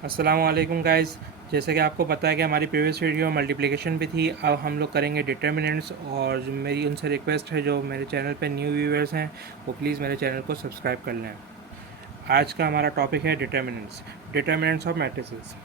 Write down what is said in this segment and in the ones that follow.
अस्सलाम वालेकुम गाइस। जैसे कि आपको पता है कि हमारी प्रीवियस वीडियो मल्टीप्लिकेशन भी थी, अब हम लोग करेंगे डिटर्मिनेंट्स। और जो मेरी उनसे रिक्वेस्ट है, जो मेरे चैनल पे न्यू व्यूअर्स हैं, वो प्लीज़ मेरे चैनल को सब्सक्राइब कर लें। आज का हमारा टॉपिक है डिटर्मिनेंट्स ऑफ मैट्रिसेस।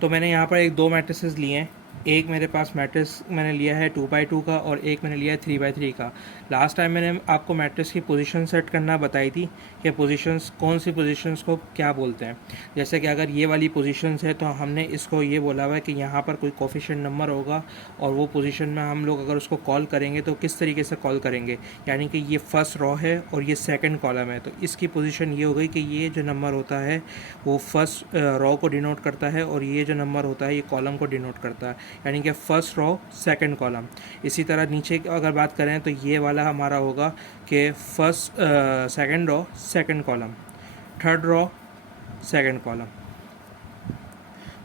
तो मैंने यहाँ पर एक दो मैट्रिसेस लिए हैं। एक मेरे पास मैट्रिक्स मैंने लिया है 2x2 का, और एक मैंने लिया है 3x3 का। लास्ट टाइम मैंने आपको मैट्रिक्स की पोजीशन सेट करना बताई थी कि पोजीशंस, कौन सी पोजीशंस को क्या बोलते हैं। जैसे कि अगर ये वाली पोजीशंस है तो हमने इसको ये बोला हुआ है कि यहाँ पर कोई कोफिशिएंट नंबर होगा, और वो पोजीशन में हम लोग अगर उसको कॉल करेंगे तो किस तरीके से कॉल करेंगे। यानी कि ये फर्स्ट रो है और ये सेकंड कॉलम है, तो इसकी पोजीशन ये हो गई कि ये जो नंबर होता है वो फर्स्ट रो को डिनोट करता है, और ये जो नंबर होता है ये कॉलम को डिनोट करता है। यानी कि फर्स्ट रो सेकंड कॉलम। इसी तरह नीचे की अगर बात करें तो ये वाला हमारा होगा कि first second row second column, third row second column.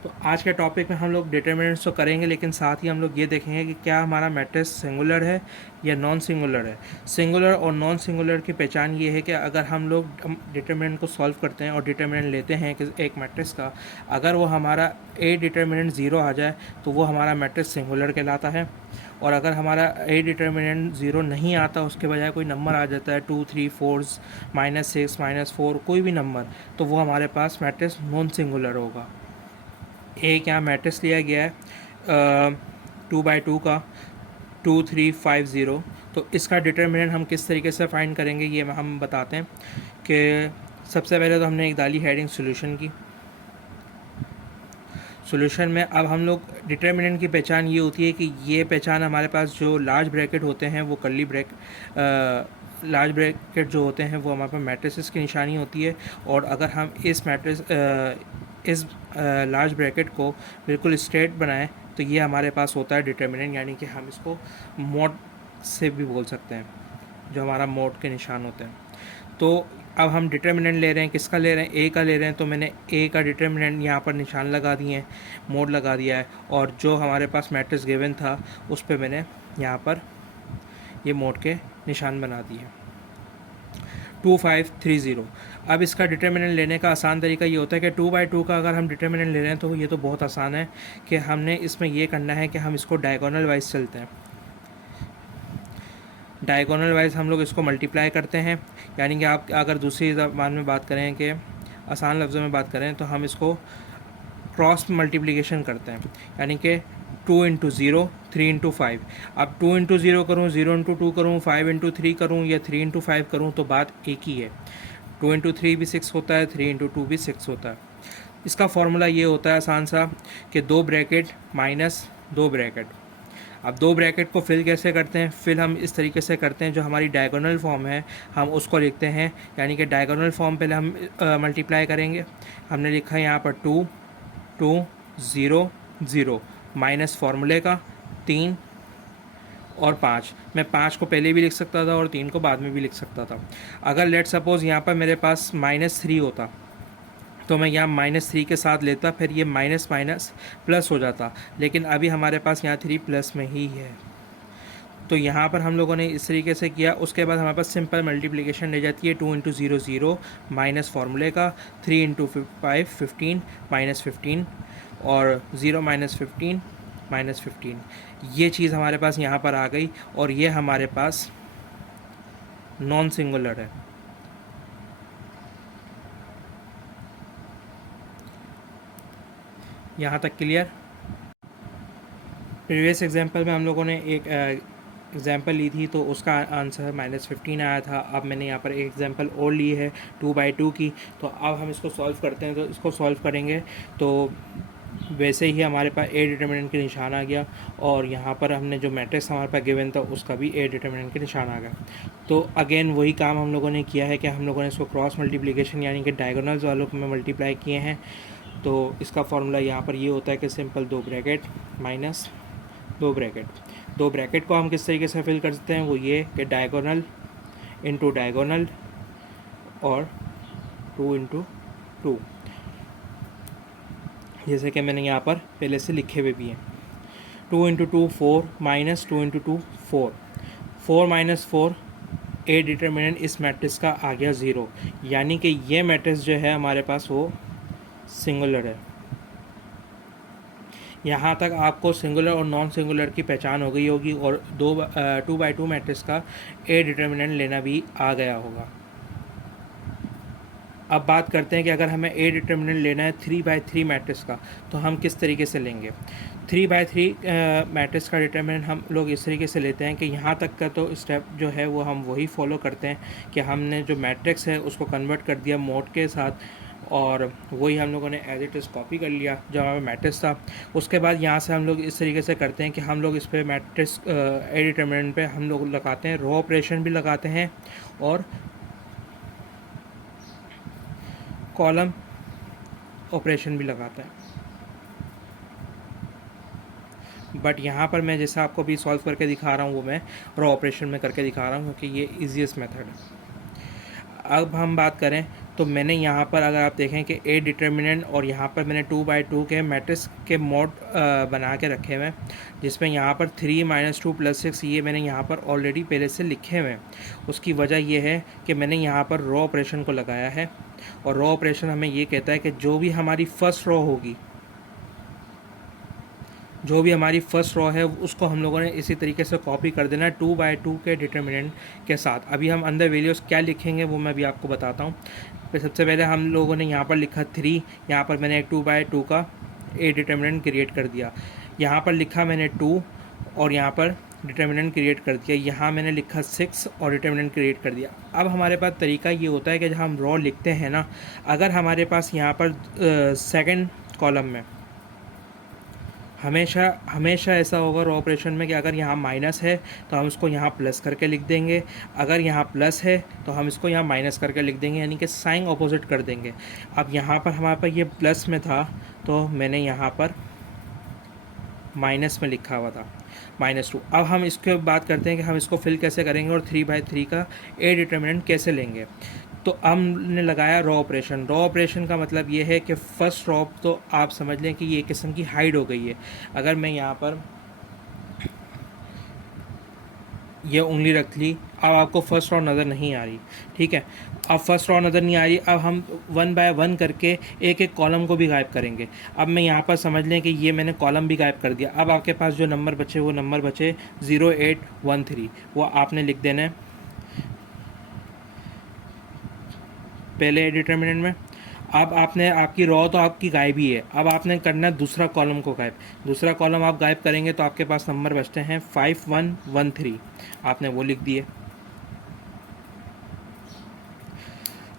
तो आज के टॉपिक में हम लोग डिटर्मिनेंट्स तो करेंगे, लेकिन साथ ही हम लोग ये देखेंगे कि क्या हमारा मैट्रिक्स सिंगुलर है या नॉन सिंगुलर है। सिंगुलर और नॉन सिंगुलर की पहचान ये है कि अगर हम लोग डिटर्मिनेंट को सॉल्व करते हैं और डिटर्मिनेंट लेते हैं कि एक मैट्रिक्स का, अगर वो हमारा ए डिटर्मिनेंट ज़ीरो आ जाए तो वो हमारा मैट्रिक्स सिंगुलर कहलाता है। और अगर हमारा ए डिटर्मिनेंट ज़ीरो नहीं आता, उसके बजाय कोई नंबर आ जाता है 2, 3, 4, -6, -4, कोई भी नंबर, तो वो हमारे पास मैट्रिक्स नॉन सिंगुलर होगा। एक यहाँ मैट्रिक्स लिया गया है 2x2 का 2350। तो इसका डिटर्मिनेंट हम किस तरीके से फाइंड करेंगे ये हम बताते हैं कि सबसे पहले तो हमने एक डाली हेडिंग सॉल्यूशन की। सॉल्यूशन में अब हम लोग डिटर्मिनेंट की पहचान ये होती है कि ये पहचान हमारे पास जो लार्ज ब्रैकेट होते हैं वो लार्ज ब्रैकेट जो होते हैं वो हमारे पास मैट्रिसेस की निशानी होती है। और अगर हम इस लार्ज ब्रैकेट को बिल्कुल स्ट्रेट बनाएं तो ये हमारे पास होता है डिटर्मिनेंट। यानी कि हम इसको मोड से भी बोल सकते हैं, जो हमारा मोड के निशान होते हैं। तो अब हम डिटर्मिनेंट ले रहे हैं, किसका ले रहे हैं, ए का ले रहे हैं। तो मैंने ए का डिटर्मिनेंट यहाँ पर निशान लगा दिए हैं, मोड लगा दिया है। और जो हमारे पास मैट्रिक्स गिवन था उस पर मैंने यहाँ पर ये मोड के निशान बना दिए। 2530। अब इसका डिटर्मिनेंट लेने का आसान तरीका ये होता है कि 2x2 का अगर हम डिटर्मिनेंट ले रहे हैं तो ये तो बहुत आसान है कि हमने इसमें ये करना है कि हम इसको डायगोनल वाइज चलते हैं। डायगोनल वाइज हम लोग इसको मल्टीप्लाई करते हैं। यानी कि आप अगर दूसरी ज़बान में बात करें, कि आसान लफ्ज़ों में बात करें, तो हम इसको क्रॉस मल्टीप्लिकेशन करते हैं। यानी कि 2 इंटू 0, 3 इंटू 5। अब 2 इंटू 0 करूँ, 0 इंटू 2 करूँ, 5 इंटू 3 करूँ या 3 इंटू 5 करूँ, तो बात एक ही है। 2 इंटू 3 भी 6 होता है, 3 इंटू 2 भी 6 होता है। इसका फॉर्मूला ये होता है आसान सा कि 2 ब्रैकेट माइनस 2 ब्रैकेट। अब 2 ब्रैकेट को फिल कैसे करते हैं, फिल हम इस तरीके से करते हैं, जो हमारी डायगोनल फॉर्म है हम उसको लिखते हैं। यानी कि डायगोनल फॉर्म पहले हम मल्टीप्लाई करेंगे। हमने लिखा है यहाँ पर 2, 2, 0, 0 माइनस फार्मूले का 3 और 5। मैं 5 को पहले भी लिख सकता था और 3 को बाद में भी लिख सकता था। अगर लेट सपोज़ यहाँ पर मेरे पास -3 होता तो मैं यहाँ -3 के साथ लेता, फिर ये माइनस माइनस प्लस हो जाता। लेकिन अभी हमारे पास यहाँ 3 प्लस में ही है, तो यहाँ पर हम लोगों ने इस तरीके से किया। उसके बाद हमारे पास सिंपल मल्टीप्लिकेशन रह जाती है। 2 इंटू 0 0 माइनस फार्मूले का, 3 इंटू 5 15 -15, और 0 -15 -15। ये चीज़ हमारे पास यहाँ पर आ गई, और ये हमारे पास नॉन सिंगुलर है। यहाँ तक क्लियर। प्रीवियस एग्जांपल में हम लोगों ने एक एग्जांपल ली थी तो उसका आंसर -15 आया था। अब मैंने यहाँ पर एक एग्जांपल और ली है 2x2 की। तो अब हम इसको सॉल्व करते हैं। तो इसको सॉल्व करेंगे तो वैसे ही हमारे पास ए डिटर्मिनेंट के निशान आ गया, और यहाँ पर हमने जो मैट्रिक्स हमारे पास गिवन था उसका भी ए डिटर्मिनेंट के निशान आ गया। तो अगेन वही काम हम लोगों ने किया है कि हम लोगों ने इसको क्रॉस मल्टीप्लिकेशन यानी कि डायगोनल्स वालों में मल्टीप्लाई किए हैं। तो इसका फार्मूला यहाँ पर ये होता है कि simple 2 bracket minus 2 bracket. 2 bracket को हम किस तरीके से फिल कर सकते हैं, वो ये कि डायगोनल इंटू डायगोनल और 2 इंटू 2, जैसे कि मैंने यहाँ पर पहले से लिखे हुए भी हैं। 2 इंटू 2 4 माइनस 2 इंटू 2 4, 4 माइनस 4 ए डिटर्मिनेंट इस मैट्रिक्स का आ गया 0। यानी कि ये मैट्रिक्स जो है हमारे पास वो सिंगुलर है। यहाँ तक आपको सिंगुलर और नॉन सिंगुलर की पहचान हो गई होगी और 2x2 मैट्रिक्स का ए डिटर्मिनेंट लेना भी आ गया होगा। अब बात करते हैं कि अगर हमें ए डिटर्मिनेंट लेना है 3x3 मैट्रिक्स का तो हम किस तरीके से लेंगे। 3x3 मैट्रिक्स का डिटर्मिनेंट हम लोग इस तरीके से लेते हैं कि यहाँ तक का तो स्टेप जो है वो हम वही फॉलो करते हैं कि हमने जो मैट्रिक्स है उसको कन्वर्ट कर दिया मोड के साथ और वही हम लोगों ने एज इट इज़ कॉपी कर लिया जब हमें मैट्रिक्स था। उसके बाद यहाँ से हम लोग इस तरीके से करते हैं कि हम लोग इस पर मैट्रिक्स ए डिटर्मिनेंट पे हम लोग लगाते हैं रो ऑपरेशन भी लगाते हैं और कॉलम ऑपरेशन भी लगाता है। बट यहाँ पर मैं जैसा आपको भी सॉल्व करके दिखा रहा हूँ वो मैं रो ऑपरेशन में करके दिखा रहा हूँ क्योंकि ये इजीएस्ट मेथड है। अब हम बात करें तो मैंने यहाँ पर अगर आप देखें कि ए डिटर्मिनेंट और यहाँ पर मैंने 2x2 के मैट्रिक्स के मोड बना के रखे हुए हैं जिसमें यहाँ पर 3 - 2 + 6 ये मैंने यहाँ पर ऑलरेडी पहले से लिखे हुए हैं। उसकी वजह ये है कि मैंने यहाँ पर रो ऑपरेशन को लगाया है और रो ऑपरेशन हमें ये कहता है कि जो भी हमारी फर्स्ट रो होगी, जो भी हमारी फर्स्ट रो है उसको हम लोगों ने इसी तरीके से कॉपी कर देना है 2x2 के डिटर्मिनेंट के साथ। अभी हम अंदर वैल्यूज़ क्या लिखेंगे वो मैं भी आपको बताता हूँ। फिर सबसे पहले हम लोगों ने यहाँ पर लिखा 3, यहाँ पर मैंने एक 2x2 का ए डिटर्मिनेंट क्रिएट कर दिया। यहाँ पर लिखा मैंने 2 और यहाँ पर डिटर्मिनेंट क्रिएट कर दिया। यहाँ मैंने लिखा 6 और डिटर्मिनेंट क्रिएट कर दिया। अब हमारे पास तरीका ये होता है कि जब हम रो लिखते हैं ना, अगर हमारे पास यहाँ पर सेकेंड कॉलम में हमेशा ऐसा होगा रो ऑपरेशन में कि अगर यहाँ माइनस है तो हम इसको यहाँ प्लस करके लिख देंगे, अगर यहाँ प्लस है तो हम इसको यहाँ माइनस करके लिख देंगे, यानी कि साइन ऑपोजिट कर देंगे। अब यहाँ पर हमारे पास ये प्लस में था तो मैंने यहाँ पर माइनस में लिखा हुआ था -2। अब हम इसके बात करते हैं कि हम इसको फिल कैसे करेंगे और 3x3 का ए डिटर्मिनेंट कैसे लेंगे। तो हमने लगाया रो ऑपरेशन। रो ऑपरेशन का मतलब ये है कि फर्स्ट रो तो आप समझ लें कि ये किस्म की हाइड हो गई है। अगर मैं यहाँ पर ये उंगली रख ली, अब आपको फर्स्ट रो नज़र नहीं आ रही, ठीक है। अब फर्स्ट रो नज़र नहीं आ रही, अब हम 1 बाय 1 करके एक एक कॉलम को भी गायब करेंगे। अब मैं यहाँ पर समझ लें कि ये मैंने कॉलम भी गायब कर दिया। अब आपके पास जो नंबर बचे वो नंबर बचे 0813, वो आपने लिख देना है पहले डिटर्मिनेंट में। अब आपने आपकी रो तो आपकी गायब ही है, अब आपने करना है दूसरा कॉलम को गायब। दूसरा कॉलम आप गायब करेंगे तो आपके पास नंबर बचते हैं 5113, आपने वो लिख दिए।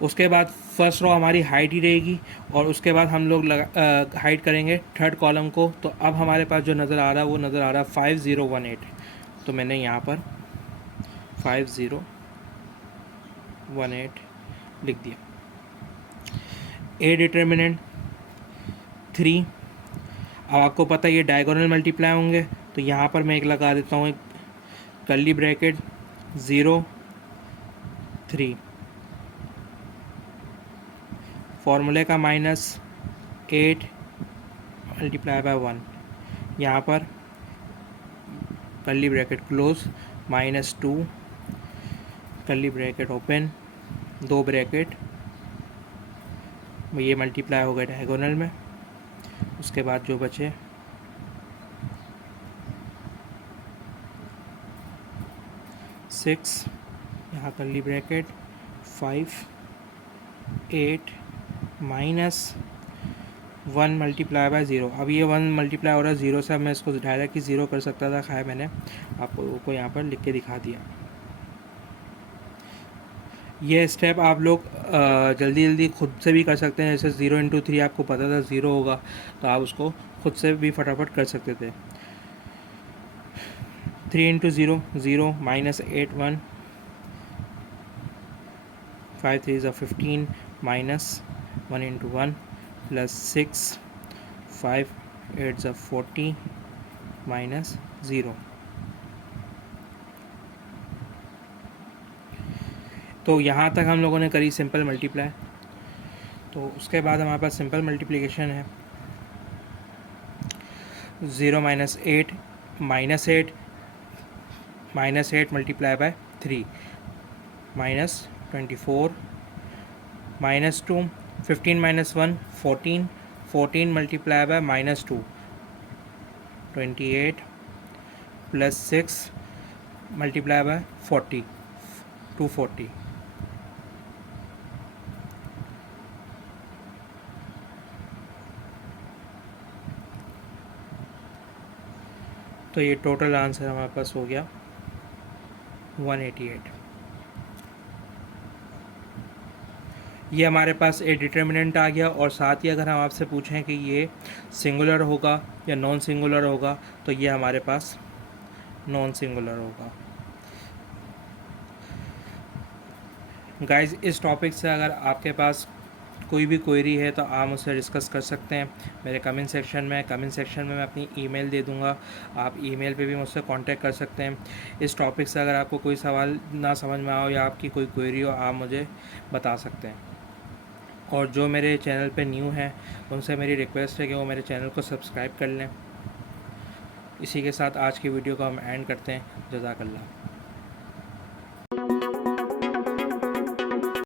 उसके बाद फर्स्ट रो हमारी हाइट ही रहेगी और उसके बाद हम लोग हाइट करेंगे थर्ड कॉलम को। तो अब हमारे पास जो नज़र आ रहा है वो नज़र आ रहा है 5018, तो मैंने यहाँ पर 5018 लिख दिया। ए डिटर्मिनेंट 3, अब आपको पता है ये डायगोनल मल्टीप्लाई होंगे तो यहाँ पर मैं एक लगा देता हूँ, एक कर्ली ब्रैकेट 0 3, फॉर्मूले का -8 मल्टीप्लाई बाय 1, यहाँ पर curly bracket close -2 curly bracket open 2 bracket, ये मल्टीप्लाई हो गया डायगोनल में। उसके बाद जो बचे 6, यहाँ कर्ली ब्रैकेट 5 8 -1 मल्टीप्लाई बाय 0। अब ये 1 मल्टीप्लाई हो रहा है 0 से, अब मैं इसको डायरेक्ट ही 0 कर सकता था, खाया मैंने आपको यहाँ पर लिख के दिखा दिया। ये स्टेप आप लोग जल्दी जल्दी खुद से भी कर सकते हैं। जैसे 0 × 3 आपको पता था 0 होगा तो आप उसको खुद से भी फटाफट कर सकते थे। 3 × 0 0 -8 1 5 3 15 -1 × 1 +6 5 8 40 -0। तो यहाँ तक हम लोगों ने करी सिंपल मल्टीप्लाई। तो उसके बाद हमारे पास सिंपल मल्टीप्लिकेशन है 0 - 8 -8 multiply by 3 -24 -2 15 - 1 14 14 multiply by -2, 28 plus 6 multiply by 40, 240। तो ये टोटल आंसर हमारे पास हो गया 188। ये हमारे पास ए डिटर्मिनेंट आ गया, और साथ ही अगर हम आपसे पूछें कि ये सिंगुलर होगा या नॉन सिंगुलर होगा, तो ये हमारे पास नॉन सिंगुलर होगा। गाइस, इस टॉपिक से अगर आपके पास कोई भी क्वेरी है तो आप मुझसे डिस्कस कर सकते हैं मेरे कमेंट सेक्शन में मैं अपनी ईमेल दे दूंगा, आप ईमेल पे भी मुझसे कांटेक्ट कर सकते हैं। इस टॉपिक से अगर आपको कोई सवाल ना समझ में आओ या आपकी कोई क्वेरी हो, आप मुझे बता सकते हैं। और जो मेरे चैनल पे न्यू हैं उनसे मेरी रिक्वेस्ट है कि वो मेरे चैनल को सब्सक्राइब कर लें। इसी के साथ आज की वीडियो को हम एंड करते हैं। जज़ाकल्लाह।